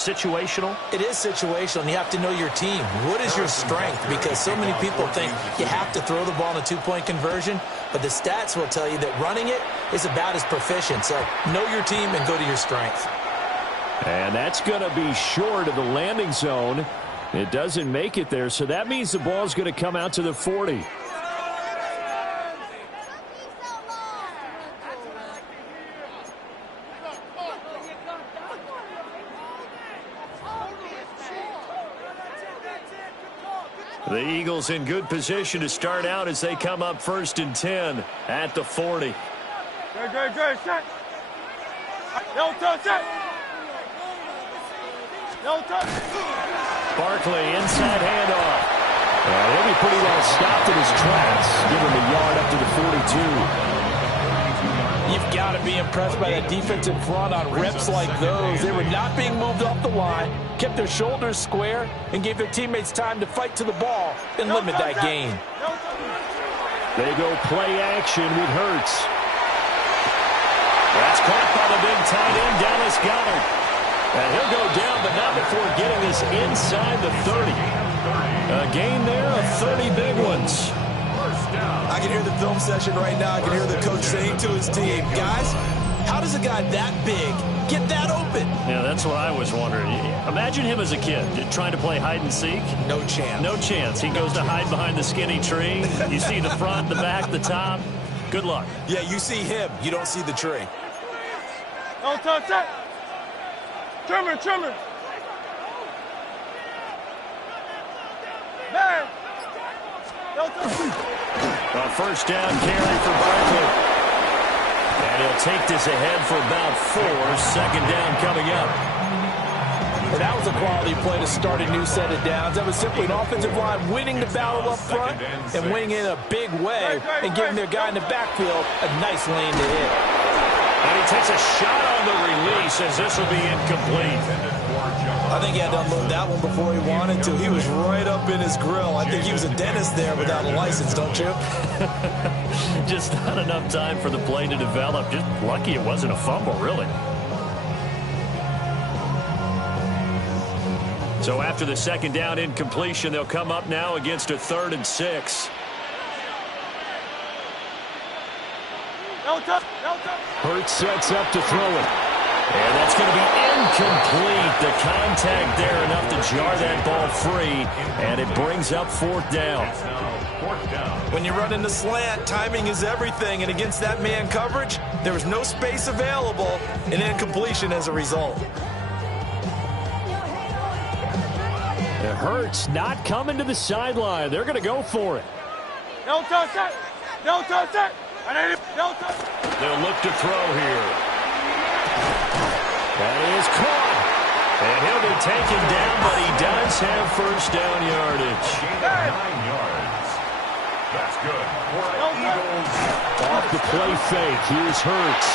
Situational? It is situational, and you have to know your team. What is your strength? Because so many people think you have to throw the ball in a two-point conversion, but the stats will tell you that running it is about as proficient. So know your team and go to your strength. And that's going to be short of the landing zone. It doesn't make it there, so that means the ball's going to come out to the 40. The Eagles in good position to start out as they come up 1st and 10 at the 40. Good, set. No touch, set. No touch. Barkley, inside handoff. He'll be pretty well stopped in his tracks. Give him a yard up to the 42. You've got to be impressed by that defensive front on reps like those. They were not being moved off the line, kept their shoulders square, and gave their teammates time to fight to the ball and limit that gain. They go play action with Hurts. That's caught by the big tight end, Dallas Goedert. And he'll go down, but not before getting this inside the 30. A gain there of 30 big ones. I can hear the film session right now. I can hear the coach saying to his team, guys, how does a guy that big get that open? Yeah, that's what I was wondering. Imagine him as a kid trying to play hide and seek. No chance. No chance. He goes to hide behind the skinny tree. You see the front, the back, the top. Good luck. Yeah, you see him. You don't see the tree. No touch, set. Trimmer. Man. No touch. A first down carry for Barkley. And he'll take this ahead for about 4. 2nd down coming up. And that was a quality play to start a new set of downs. That was simply an offensive line winning the battle up front and winning in a big way and giving their guy in the backfield a nice lane to hit. And he takes a shot on the release as this will be incomplete. I think he had to unload that one before he wanted to. He was right up in his grill. I think he was a dentist there without a license, don't you? Just not enough time for the play to develop. Just lucky it wasn't a fumble, really. So after the 2nd down incompletion, they'll come up now against a 3rd and 6. Hurts sets up to throw it. And that's going to be incomplete. The contact there enough to jar that ball free, and it brings up 4th down. When you run in the slant, timing is everything, and against that man coverage, there was no space available, and incompletion as a result. It hurts not coming to the sideline. They're going to go for it. No touch, set. No touch, set. No touch. They'll look to throw here. That is caught. And he'll be taken down, but he does have 1st down yardage. 9 yards. That's good. For the Eagles. Off the play fake. Here's Hurts.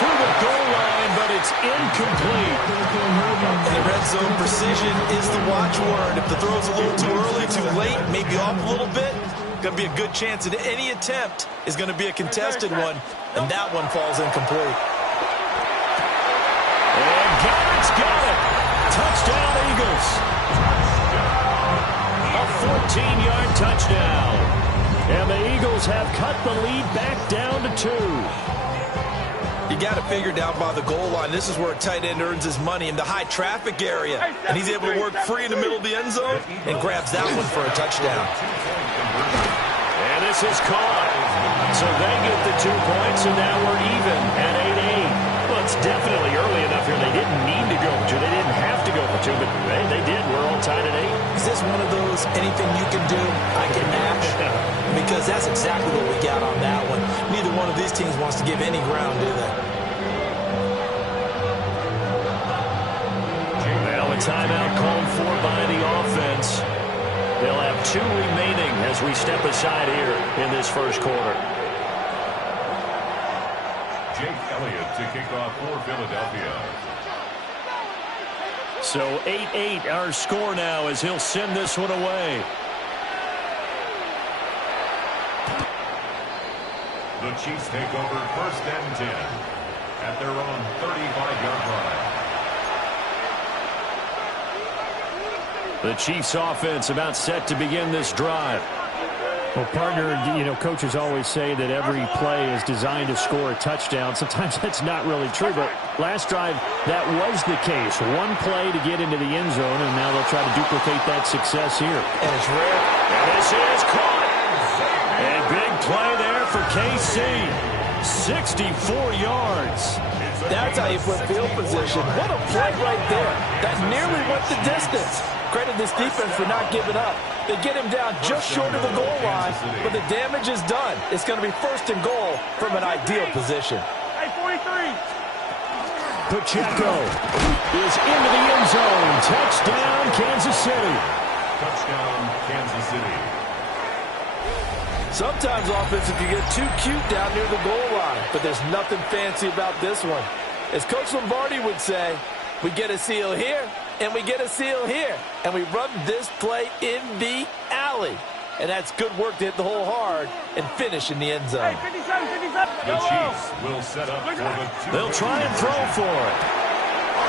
To the goal line, but it's incomplete. In the red zone, precision is the watchword. If the throw's a little too early, too late, maybe off a little bit, going to be a good chance that any attempt is going to be a contested one, and that one falls incomplete. And Goddard's got it. Touchdown, Eagles. A 14-yard touchdown. And the Eagles have cut the lead back down to 2. You got to figure down by the goal line. This is where a tight end earns his money in the high traffic area. And he's able to work free in the middle of the end zone and grabs that one for a touchdown. And this is caught. So they get the 2 points, and now we're even at 8-8. Well, it's definitely early enough here. They didn't need to go for 2. They didn't have to go for 2, but they did. We're all tied at 8. Is this one of those anything you can do, I can match? Because that's exactly what we got on that one. Neither one of these teams wants to give any ground, do they? Now a timeout called for by the offense. They'll have 2 remaining as we step aside here in this first quarter. Jake Elliott to kick off for Philadelphia. So 8-8 our score now as he'll send this one away. The Chiefs take over 1st and 10 at their own 35-yard line. The Chiefs offense about set to begin this drive. Well, partner, coaches always say that every play is designed to score a touchdown. Sometimes that's not really true, but last drive, that was the case. One play to get into the end zone, and now they'll try to duplicate that success here. And it's rare. And this is caught. A big play there for KC. 64 yards. That's how you flip field position. What a play right there. That nearly went the distance. Credit this defense for not giving up. They get him down just short of the goal line, but the damage is done. It's going to be first and goal from an ideal position. Hey, 43. Pacheco is into the end zone. Touchdown, Kansas City. Touchdown, Kansas City. Sometimes offense, if you get too cute down near the goal line, but there's nothing fancy about this one. As Coach Lombardi would say, we get a seal here, and we get a seal here, and we run this play in the alley. And that's good work to hit the hole hard and finish in the end zone. Hey, 57, 57. The Chiefs will set up for the They'll try and throw for it.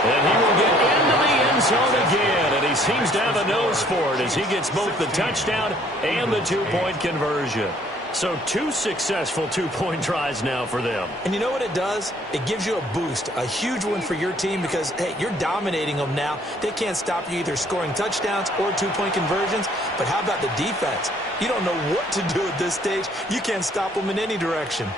And he will get into the end zone again, and he seems to have a nose for it as he gets both the touchdown and the two-point conversion. So 2 successful two-point tries now for them. And you know what it does? It gives you a boost, a huge one for your team because, hey, you're dominating them now. They can't stop you either scoring touchdowns or two-point conversions. But how about the defense? You don't know what to do at this stage. You can't stop them in any direction.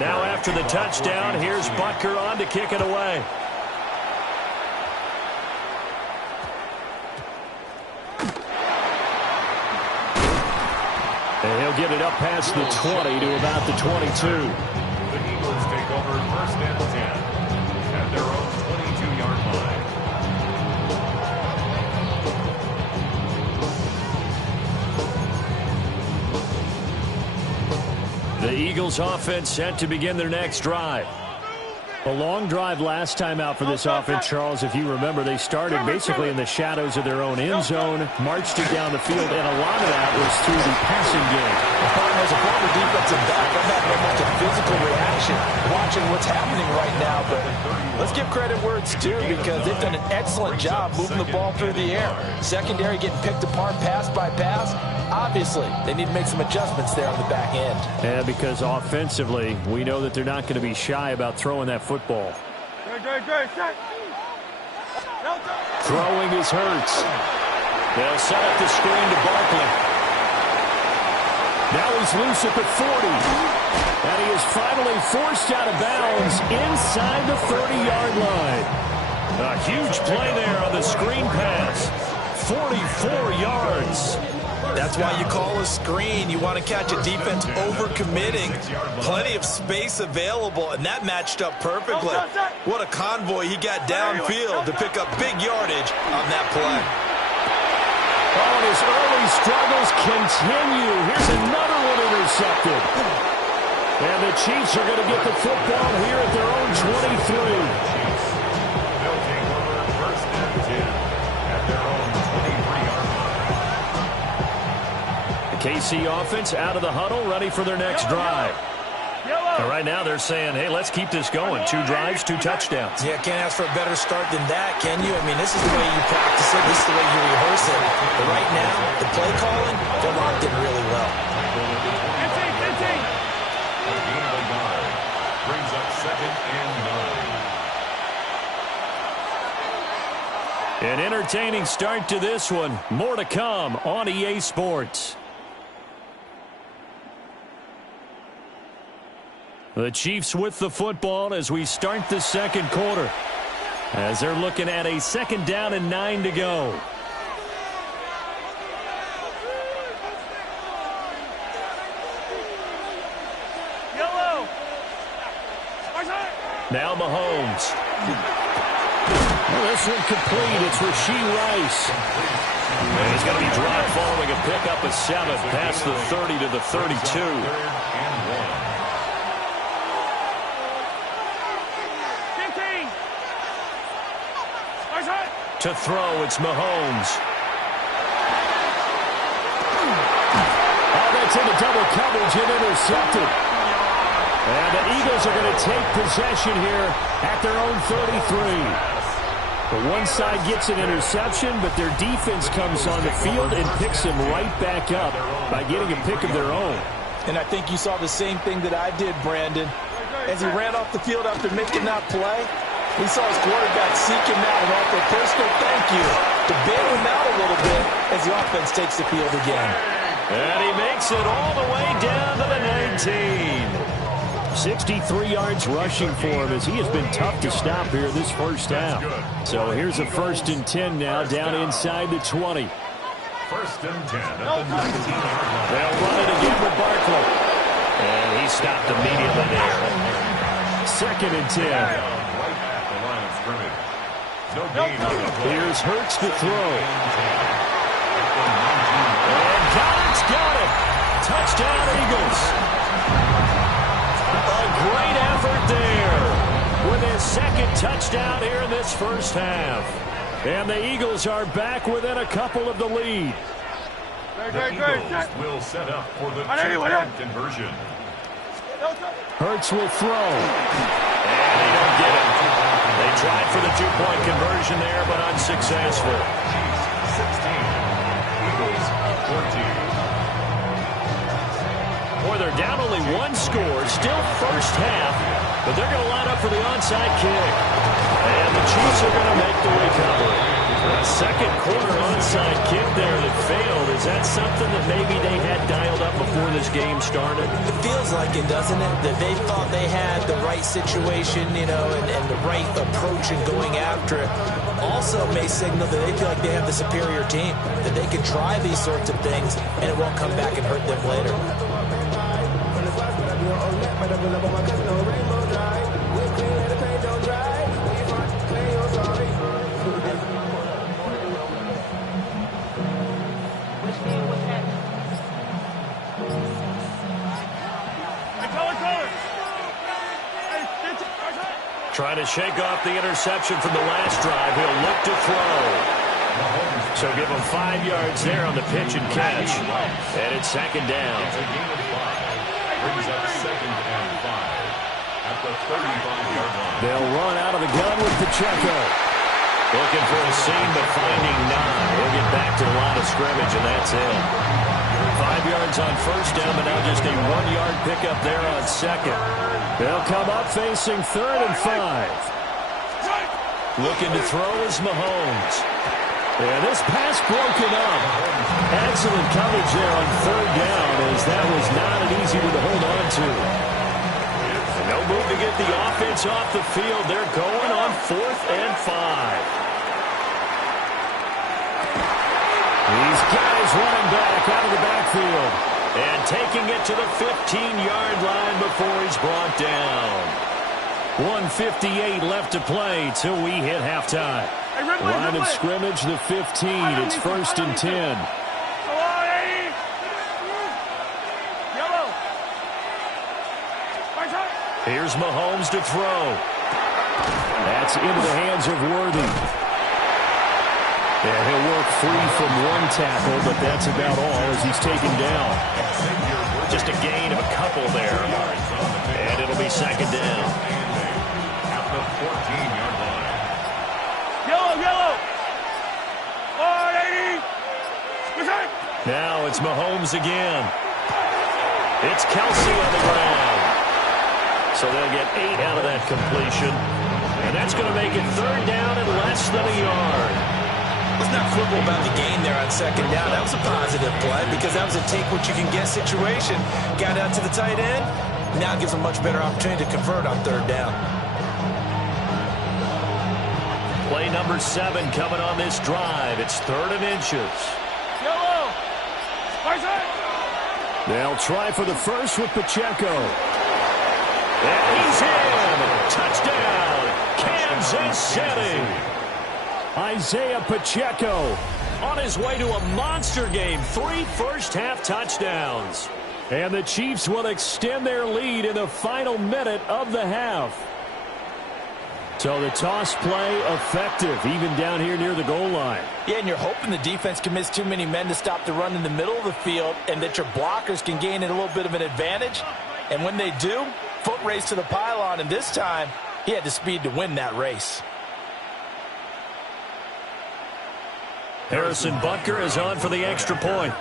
Now after the touchdown, here's Butker on to kick it away. And he'll get it up past the 20 to about the 22. The Eagles take over first and 10 at their own 22-yard line. The Eagles offense set to begin their next drive. A long drive last time out for this offense, Charles. If you remember, they started basically in the shadows of their own end zone, marched it down the field, and a lot of that was through the passing game. As a former defensive back, I'm not very much a physical reaction watching what's happening right now, but let's give credit where it's due because they've done an excellent job moving the ball through the air. Secondary getting picked apart pass by pass. Obviously, they need to make some adjustments there on the back end. Yeah, because offensively, we know that they're not going to be shy about throwing that football. Good. Throwing is Hurts. They'll set up the screen to Barkley. Now he's loose at the 40. And he is finally forced out of bounds inside the 30-yard line. A huge play there on the screen pass. 44 yards. That's why you call a screen. You want to catch a defense overcommitting. Plenty of space available, and that matched up perfectly. What a convoy he got downfield to pick up big yardage on that play. Oh, and his early struggles continue. Here's another one intercepted. And the Chiefs are going to get the football here at their own 23. They'll take over first and 10 at their own 23-yard line. The KC offense out of the huddle, ready for their next drive. And right now they're saying, hey, let's keep this going. 2 drives, 2 touchdowns. Yeah, can't ask for a better start than that, can you? I mean, this is the way you practice it. This is the way you rehearse it. But right now, the play calling, they're locked in really well. The gain of a yard brings up second and 9. An entertaining start to this one. More to come on EA Sports. The Chiefs with the football as we start the second quarter. As they're looking at a 2nd down and 9 to go. Now Mahomes. This one complete. It's Rashee Rice. And he's going to be dropped following a pickup of 7 past the 30 to the 32. To throw, it's Mahomes. Oh, that's into double coverage and intercepted. And the Eagles are going to take possession here at their own 33. The one side gets an interception, but their defense comes on the field and picks them right back up by getting a pick of their own. And I think you saw the same thing that I did, Brandon. As he ran off the field after making that play, he saw his quarterback seeking out and offer a personal thank you to bail him out a little bit as the offense takes the field again. And he makes it all the way down to the 19. 63 yards rushing for him as he has been tough to stop here this first half. So here's a 1st and 10 now down inside the 20. 1st and 10 at the 19-yard line. They'll run it again with Barkley. And he stopped immediately there. 2nd and 10. Right at the line of scrimmage. No gain on the play. Here's Hurts to throw. And God's got it. Touchdown, Eagles. A great effort there with his 2nd touchdown here in this first half. And the Eagles are back within a couple of the lead. The Eagles will set up for the 2-point conversion. Hurts will throw. And they don't get it. They tried for the 2-point conversion there, but unsuccessful. Chiefs 16, Eagles 14. Boy, they're down only 1 score, still first half, but they're going to line up for the onside kick. And the Chiefs are going to make the recovery. A second quarter onside kick there that failed. Is that something that maybe they had dialed up before this game started? It feels like it, doesn't it? That they thought they had the right situation, and the right approach in going after it. Also may signal that they feel like they have the superior team, that they can try these sorts of things, and it won't come back and hurt them later. Trying to shake off the interception from the last drive. He'll look to throw. So give him 5 yards there on the pitch and catch. And it's 2nd down. It's a gain of 5. Brings up 2nd and 5 at the 35-yard line. They'll run out of the gun with Pacheco. Looking for a seam, but finding none. He'll get back to the line of scrimmage, and that's it. 5 yards on 1st down, but now just a 1-yard pickup there on 2nd. They'll come up facing 3rd and 5. Looking to throw is Mahomes. Yeah, this pass broken up. Excellent coverage there on 3rd down, as that was not an easy one to hold on to. No move to get the offense off the field. They're going on 4th and 5. These guys running back out of the backfield. And taking it to the 15-yard line before he's brought down. 1:58 left to play till we hit halftime. Line of scrimmage, the 15. It's 1st and 10. Here's Mahomes to throw. That's into the hands of Worthy. Yeah, he'll work free from 1 tackle, but that's about all as he's taken down. Just a gain of a couple there. And it'll be 2nd down. At the 14-yard line. Yellow! 180! Now it's Mahomes again. It's Kelsey on the ground. So they'll get 8 out of that completion. And that's going to make it 3rd down and less than a yard. Let's not quibble about the gain there on 2nd down. That was a positive play because that was a take-what-you-can-get situation. Got out to the tight end. Now gives them a much better opportunity to convert on 3rd down. Play number 7 coming on this drive. It's 3rd and inches. Yellow! They'll try for the first with Pacheco. And he's in. Touchdown, Kansas City. Isaiah Pacheco on his way to a monster game. 3 first-half touchdowns. And the Chiefs will extend their lead in the final minute of the half. So the toss play effective, even down here near the goal line. Yeah, and you're hoping the defense can miss too many men to stop the run in the middle of the field and that your blockers can gain a little bit of an advantage. And when they do, foot race to the pylon, and this time he had the speed to win that race. Harrison Butker is on for the extra point.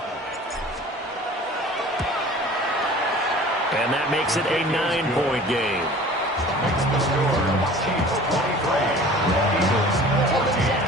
And that makes it a 9-point game. Makes the score. Chiefs 23, Eagles 14.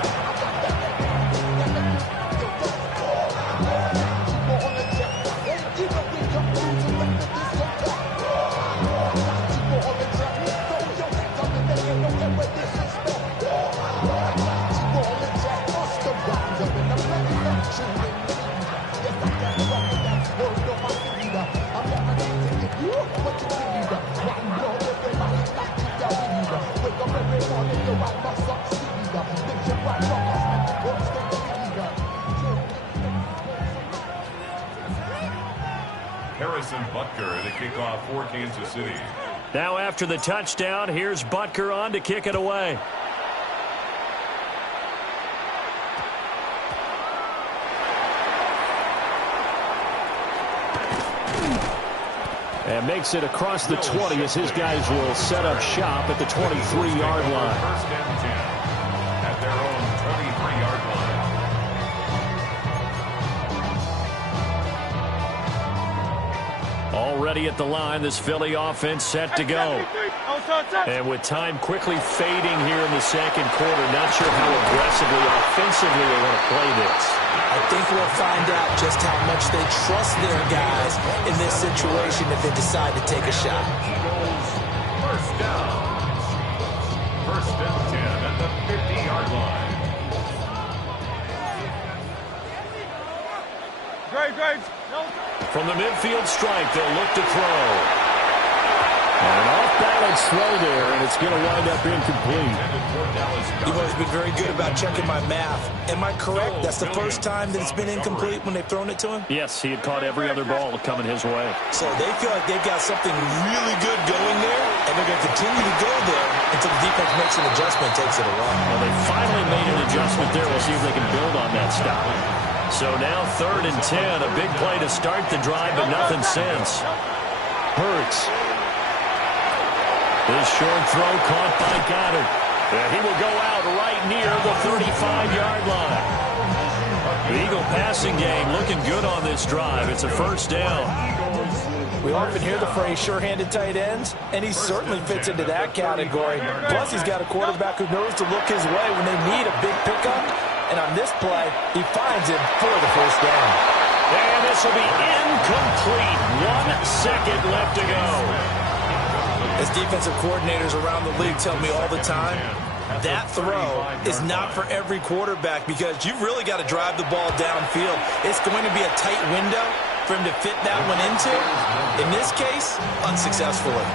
Harrison Butker to kick off for Kansas City. Now after the touchdown, here's Butker on to kick it away. And makes it across the 20 as his guys will set up shop at the 23-yard line. First and 10 at their own 23-yard line. Already at the line, this Philly offense set to go. And with time quickly fading here in the second quarter, not sure how aggressively, offensively they want to play this. I think we'll find out just how much they trust their guys in this situation if they decide to take a shot. First down. First and 10 at the 50-yard line. Great. From the midfield strike, they'll look to throw. And an off-balance throw there, and it's going to wind up incomplete. You've always been very good about checking my math. Am I correct? That's the first time that it's been incomplete when they've thrown it to him? Yes, he had caught every other ball coming his way. So they feel like they've got something really good going there, and they're going to continue to go there until the defense makes an adjustment and takes it away. Well, they finally made an adjustment there. We'll see if they can build on that stop. So now 3rd and 10, a big play to start the drive, but nothing since. Hurts. This short throw caught by Goddard. And he will go out right near the 35-yard line. The Eagle passing game looking good on this drive. It's a first down. We often hear the phrase sure-handed tight ends, and he certainly fits into that category. Plus, he's got a quarterback who knows to look his way when they need a big pickup. And on this play, he finds him for the first down. And this will be incomplete. 1 second left to go. As defensive coordinators around the league tell me all the time, that throw is not for every quarterback because you've really got to drive the ball downfield. It's going to be a tight window for him to fit that one into. In this case, unsuccessfully.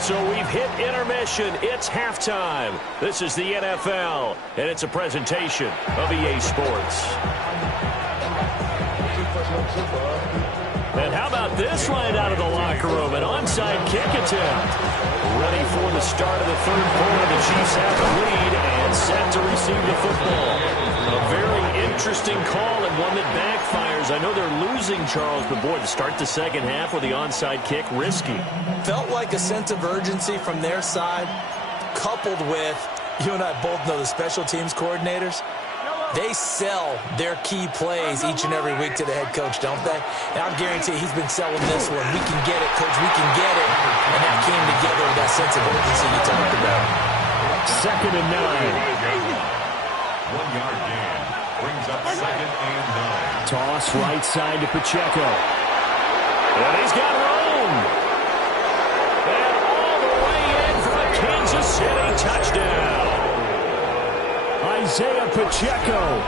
So we've hit intermission. It's halftime. This is the NFL, and it's a presentation of EA Sports. And how about this right out of the locker room? An onside kick attempt. Ready for the start of the third quarter. The Chiefs have the lead and set to receive the football. A very interesting call and one that backfires. I know they're losing, Charles, but boy, to start the second half with the onside kick, risky. Felt like a sense of urgency from their side, coupled with, you and I both know the special teams coordinators. They sell their key plays each and every week to the head coach, don't they? And I'm guaranteeing he's been selling this one. We can get it, coach, we can get it. And that came together with that sense of urgency you talked about. 2nd and 9. 1-yard gain. Brings up 2nd and 9. Toss right side to Pacheco. And he's got room. And all the way in for a Kansas City touchdown. Isaiah Pacheco.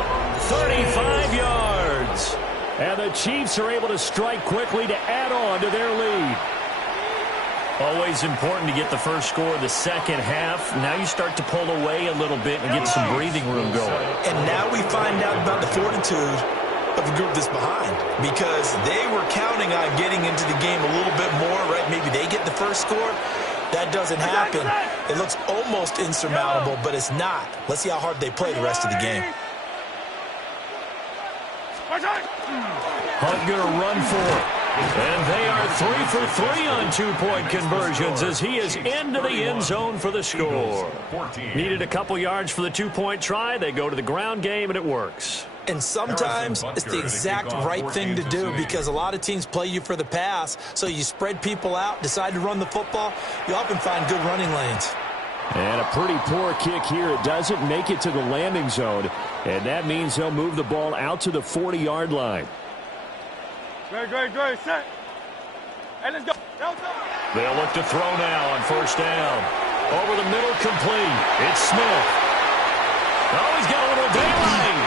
35 yards. And the Chiefs are able to strike quickly to add on to their lead. Always important to get the first score of the second half. Now you start to pull away a little bit and get some breathing room going. And now we find out about the fortitude of the group that's behind, because they were counting on getting into the game a little bit more, right? Maybe they get the first score. That doesn't happen. It looks almost insurmountable, but it's not. Let's see how hard they play the rest of the game. Hunt going to run for it. And they are 3 for 3 on two-point conversions as he is into the end zone for the score. Needed a couple yards for the two-point try. They go to the ground game, and it works. And sometimes it's the exact right thing to do, because a lot of teams play you for the pass, so you spread people out, decide to run the football. You often find good running lanes. And a pretty poor kick here. It doesn't make it to the landing zone, and that means they'll move the ball out to the 40-yard line. Great, set. Hey, let's go. They'll look to throw now on first down. Over the middle, complete. It's Smith. Oh, he's got a little daylight.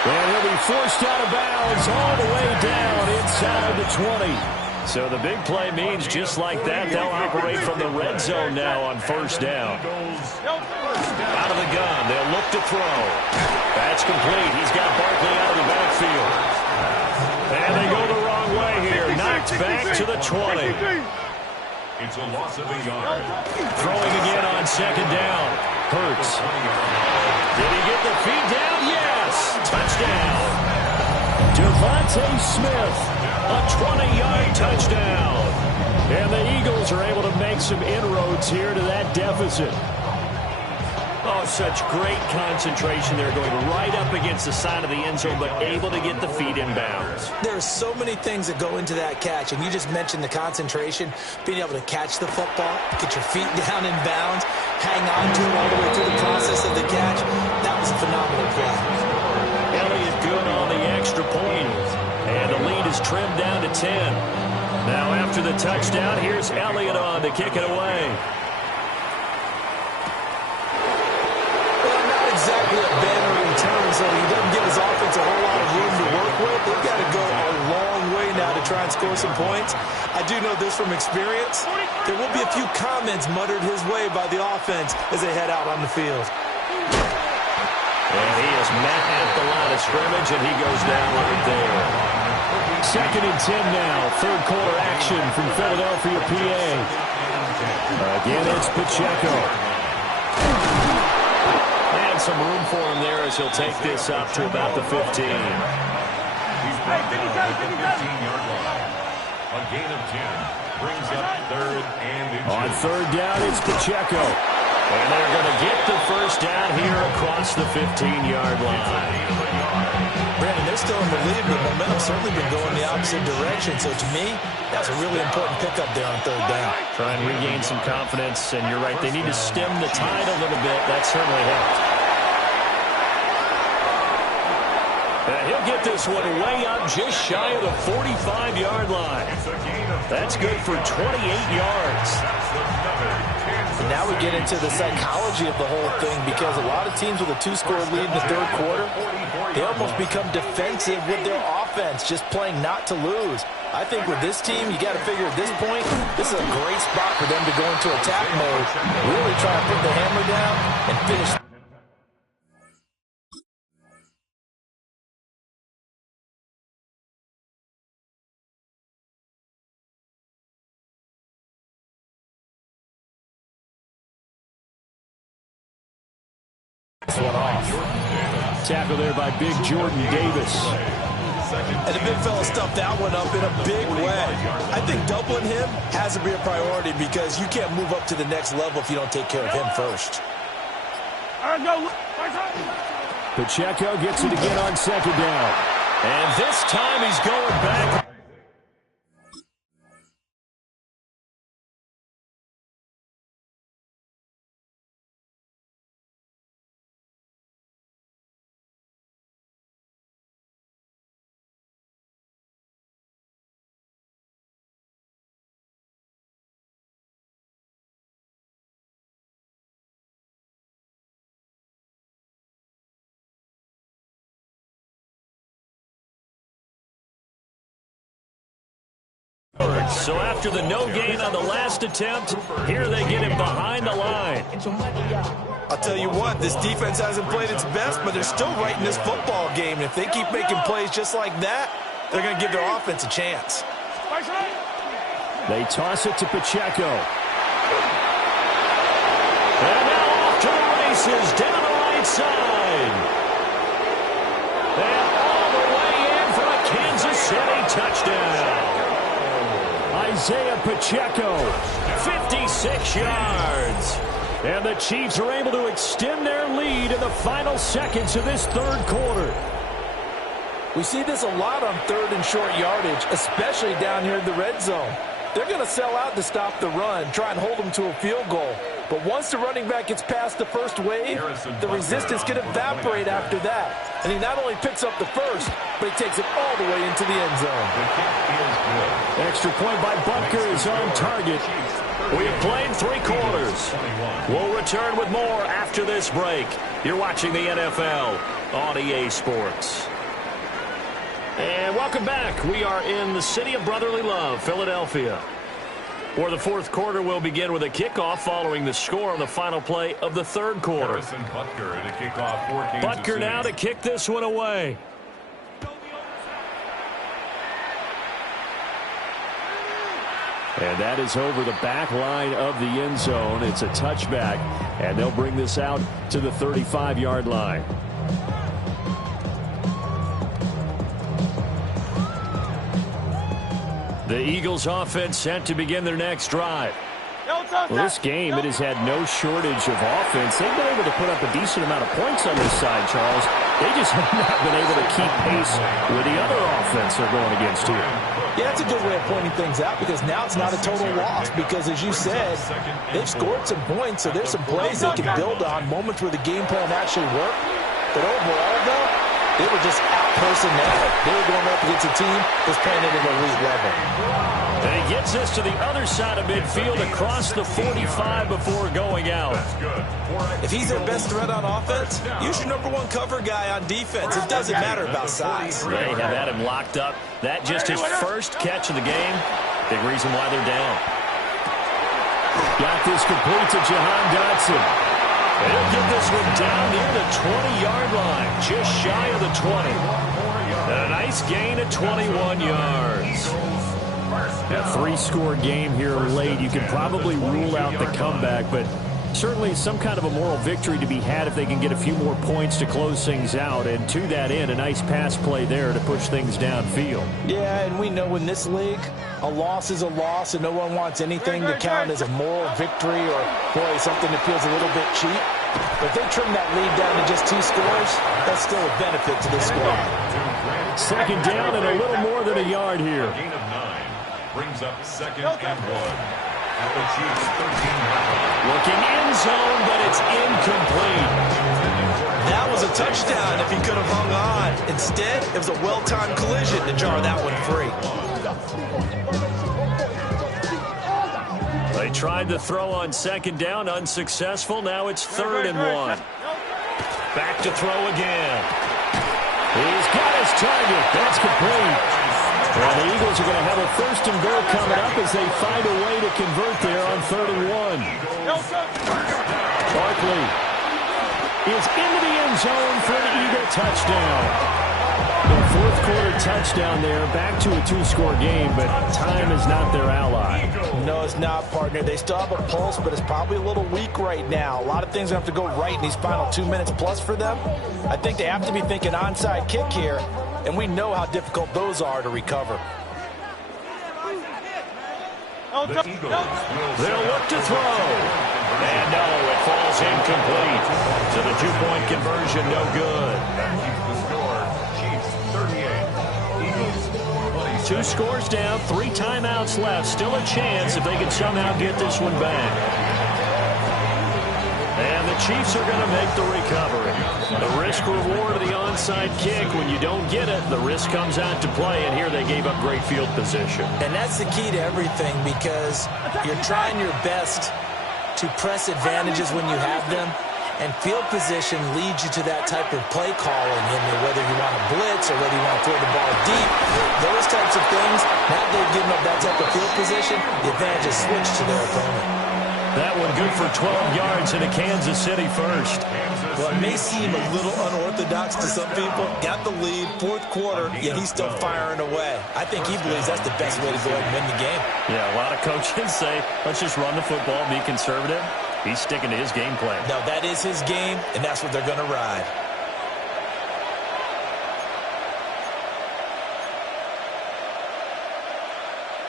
And he'll be forced out of bounds all the way down inside the 20. So the big play means just like that, they'll operate from the red zone now on first down. Out of the gun, they'll look to throw. That's complete. He's got Barkley out of the backfield. And they go the wrong way here. Knocked back to the 20. It's a loss of a yard. Throwing again on second down. Hurts. Did he get the feet down? Yes. Touchdown. Devontae Smith, a 20-yard touchdown. And the Eagles are able to make some inroads here to that deficit. Oh, such great concentration there, going right up against the side of the end zone, but able to get the feet in bounds. There's so many things that go into that catch, and you just mentioned the concentration, being able to catch the football, get your feet down in bounds, hang on to it all the way through the process of the catch. That was a phenomenal play. Elliott good on the extra point, and the lead is trimmed down to 10. Now after the touchdown, here's Elliott on to kick it away. Exactly a banner return, so he doesn't give his offense a whole lot of room to work with. They've got to go a long way now to try and score some points. I do know this from experience. There will be a few comments muttered his way by the offense as they head out on the field. And he is met at the line of scrimmage, and he goes down right there. Second and 10 now. Third quarter action from Philadelphia, PA. Again, it's Pacheco. And some room for him there as he'll take this up to about the 15. He's brought down at the 15-yard line. A gain of 10 brings up third and inches. On third down, it's Pacheco. And they're going to get the first down here across the 15-yard line. Brandon, they're still in the lead, but momentum's certainly been going the opposite direction. So to me, that's a really important pickup there on third down. Try and regain some confidence, and you're right, they need to stem the tide a little bit. That certainly helped. He'll get this one way up just shy of the 45-yard line. That's good for 28 yards. And now we get into the psychology of the whole thing, because a lot of teams with a two-score lead in the third quarter, they almost become defensive with their offense, just playing not to lose. I think with this team, you got to figure at this point, this is a great spot for them to go into attack mode, really try to put the hammer down and finish. One off. Tackle there by big Jordan Davis. And the big fella stuffed that one up in a big way. I think doubling him has to be a priority, because you can't move up to the next level if you don't take care of him first. Pacheco gets it again on second down. And this time he's going back. So after the no gain on the last attempt, here they get him behind the line. I'll tell you what, this defense hasn't played its best, but they're still right in this football game. And if they keep making plays just like that, they're going to give their offense a chance. They toss it to Pacheco. And now off to the races down the right side. And all the way in for a Kansas City touchdown. Isaiah Pacheco. 56 yards. And the Chiefs are able to extend their lead in the final seconds of this third quarter. We see this a lot on third and short yardage, especially down here in the red zone. They're going to sell out to stop the run, try and hold them to a field goal. But once the running back gets past the first wave, the resistance can evaporate after that. And he not only picks up the first, but he takes it all the way into the end zone. Extra point by Butker is on target. We have played 3 quarters. We'll return with more after this break. You're watching the NFL on EA Sports. And welcome back. We are in the city of brotherly love, Philadelphia, where the fourth quarter will begin with a kickoff following the score on the final play of the third quarter. Butker now to kick this one away. And that is over the back line of the end zone. It's a touchback, and they'll bring this out to the 35-yard line. The Eagles offense set to begin their next drive. Well, this game, it has had no shortage of offense. They've been able to put up a decent amount of points on this side, Charles. They just have not been able to keep pace with the other offense they're going against here. Yeah, that's a good way of pointing things out because now it's not a total loss because, as you said, they've scored some points, so there's some plays they can build on, moments where the game plan actually worked. But overall, though, they were just out-personnel. They were going up against a team that's playing at an elite level. And he gets us to the other side of midfield across the 45 before going out. If he's their best threat on offense, use your #1 cover guy on defense. It doesn't matter about size. They have had him locked up. That just his first catch of the game. Big reason why they're down. Got this complete to Jahan Dotson. They'll get this one down near the 20-yard line, just shy of the 20. And a nice gain of 21 yards. A 3-score game here late. You can probably rule out the comeback, but certainly some kind of a moral victory to be had if they can get a few more points to close things out. And to that end, a nice pass play there to push things downfield. Yeah, and we know in this league, a loss is a loss, and no one wants anything to count as a moral victory or, boy, something that feels a little bit cheap. But if they trim that lead down to just 2 scores, that's still a benefit to this squad. Second down and a little more than a yard here. Gain of 9 brings up 2nd and 1. At the Chiefs 13-yard line. Looking end zone, but it's incomplete. That was a touchdown if he could have hung on. Instead, it was a well-timed collision to jar that one free. They tried to throw on 2nd down, unsuccessful. Now it's 3rd and 1. Back to throw again. He's got his target. That's complete. Well, the Eagles are going to have a 1st and goal coming up as they find a way to convert there on 3rd and 1. Barkley is into the end zone for an Eagle touchdown. The 4th quarter touchdown there, back to a 2-score game, but time is not their ally. No, it's not, partner. They still have a pulse, but it's probably a little weak right now. A lot of things have to go right in these final 2 minutes plus for them. I think they have to be thinking onside kick here, and we know how difficult those are to recover. They'll look to throw. And no, it falls incomplete. So the 2-point conversion, no good. That keeps the score. Chiefs 38. Eagles 20. 2 scores down, 3 timeouts left. Still a chance if they can somehow get this one back. And the Chiefs are going to make the recovery. The risk-reward of the onside kick, when you don't get it, the risk comes out to play, and here they gave up great field position. And that's the key to everything because you're trying your best to press advantages when you have them, And field position leads you to that type of play calling, whether you want to blitz or whether you want to throw the ball deep. Those types of things, now that they've given up that type of field position, the advantage is switched to their opponent. That one good for 12 yards into Kansas City first. Well, it may seem a little unorthodox to some people. Got the lead, fourth quarter, yet he's still firing away. I think he believes that's the best way to go ahead and win the game. Yeah, a lot of coaches say, let's just run the football, be conservative. He's sticking to his game plan. No, that is his game, and that's what they're going to ride.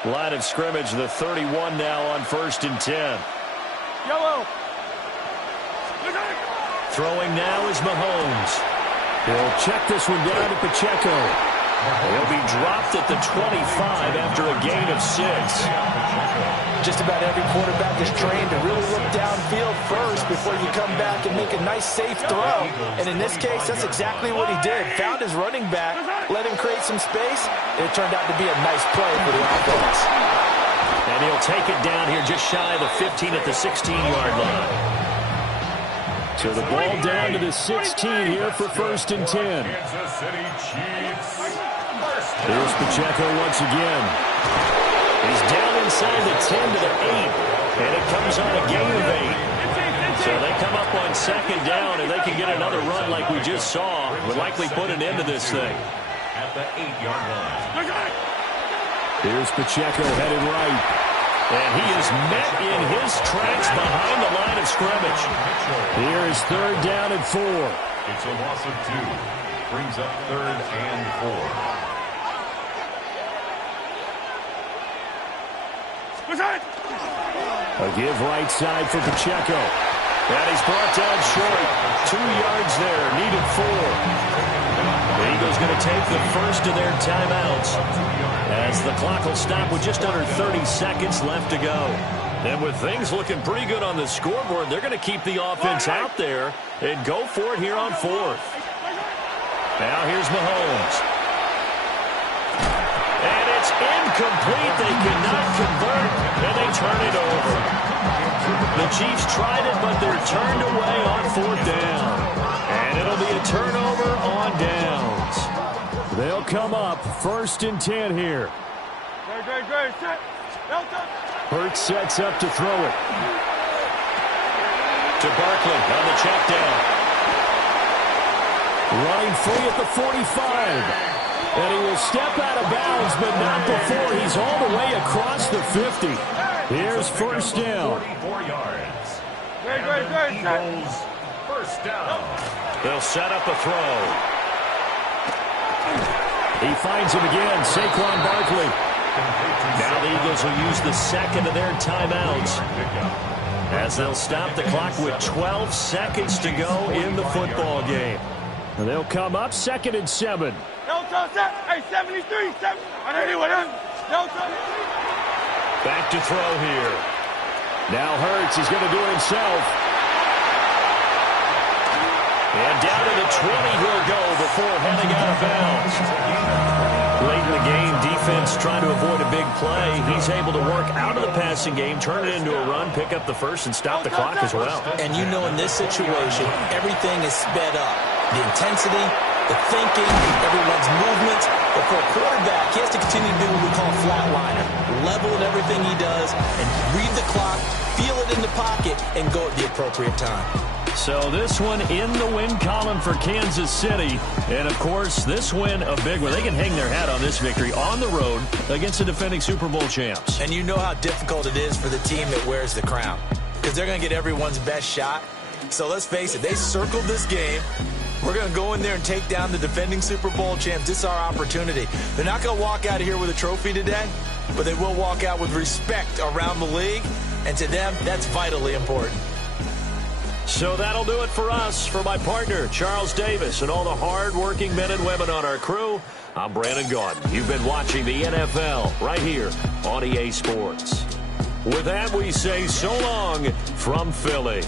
Line of scrimmage, the 31 now on 1st and 10. Yellow. Throwing now is Mahomes. He'll check this one down to Pacheco. He'll be dropped at the 25 after a gain of 6. Just about every quarterback is trained to really look downfield first before you come back and make a nice, safe throw. And in this case, that's exactly what he did. Found his running back, let him create some space, and it turned out to be a nice play for the offense. And he'll take it down here just shy of the 15 at the 16-yard line. So the ball down to the 16 here for 1st and 10. Kansas City Chiefs. Here's Pacheco once again. He's down inside the 10 to the 8, and it comes on a gain of 8. So they come up on 2nd down, and they can get another run like we just saw. Would likely put an end to this thing. At the 8-yard line. Here's Pacheco headed right. And he is met in his tracks behind the line of scrimmage. Here is 3rd down and 4. It's a loss of 2. Brings up 3rd and 4. A give right side for Pacheco. And he's brought down short. 2 yards there, needed 4. The Eagles going to take the first of their timeouts as the clock will stop with just under 30 seconds left to go. And with things looking pretty good on the scoreboard, they're going to keep the offense out there and go for it here on 4th. Now here's Mahomes. And it's incomplete. They cannot convert, and they turn it over. The Chiefs tried it, but they're turned away on 4th down. And it'll be a turnover on downs. They'll come up 1st and 10 here. Great. Hurts sets up to throw it. To Barkley on the check down. Running free at the 45. And he will step out of bounds, but not before he's all the way across the 50. Here's 1st down. 44 yards. Great. Eagles, 1st down. They'll set up a throw. He finds him again, Saquon Barkley. Now the Eagles will use the 2nd of their timeouts as they'll stop the clock with 12 seconds to go in the football game. And they'll come up 2nd and 7. Hey, 73. Back to throw here. Now Hurts is going to do it himself. And down to the 20 he'll go before heading out of bounds. Late in the game, defense trying to avoid a big play. He's able to work out of the passing game, turn it into a run, pick up the first, and stop the clock as well. And you know in this situation, everything is sped up. The intensity, the thinking, everyone's movements. But for a quarterback, he has to continue to do what we call a flatliner. Level in everything he does and read the clock, feel it in the pocket, and go at the appropriate time. So this one in the win column for Kansas City. And, of course, this win a big one. They can hang their hat on this victory on the road against the defending Super Bowl champs. And you know how difficult it is for the team that wears the crown because they're going to get everyone's best shot. So let's face it, they circled this game. We're going to go in there and take down the defending Super Bowl champs. This is our opportunity. They're not going to walk out of here with a trophy today, but they will walk out with respect around the league. And to them, that's vitally important. So that'll do it for us. For my partner, Charles Davis, and all the hard-working men and women on our crew, I'm Brandon Gaudin. You've been watching the NFL right here on EA Sports. With that, we say so long from Philly.